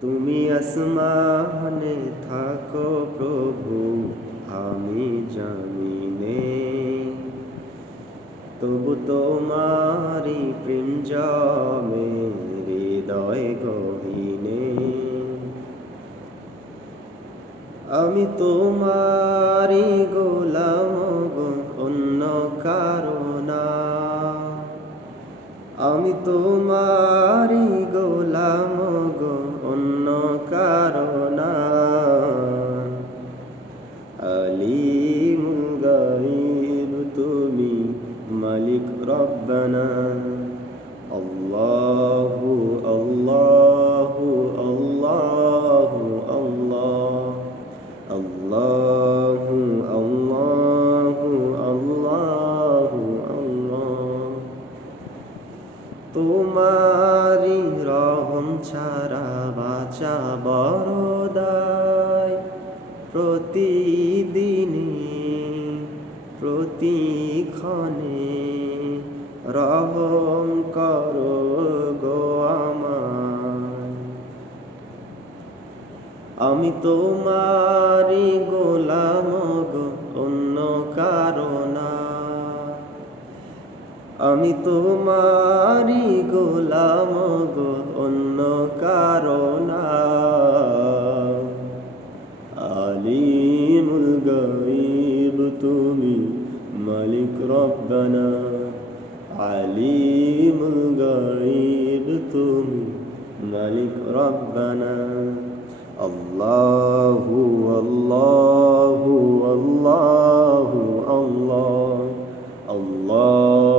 তুমি আসমানে থাকো প্রভু, আমি জামিনে, তবু তোমারি প্রেম জমে হৃদয় গহীনে। আমি তোমারি গোলাম গো, অন্য কারো না। আমি তোমারি গোলাম গো, অন্য কারো না। আলিমুল গায়ব তুমি, মালিক রব্বানা। আল্লাহু আল্লাহু আল্লাহু আল্লাহ, আল্লাহু আল্লাহু আল্লাহু আল্লাহ। তোমারি রহম ছাড়া বাঁচা বড় দায়। প্রতিদিনে প্রতিক্ষণে রহম করো গো আমায়। আমি তোমারি গোলাম গো, অন্য কারো না। আমি তোমারি গোলাম গো, অন্য কারো না। আলিমুল গায়ব তুমি, মালিক রব্বানা। আলিমুল গায়ব তুমি, মালিক রব্বানা। আল্লাহু আল্লাহু আল্লাহু আল্লাহ, আল্লাহ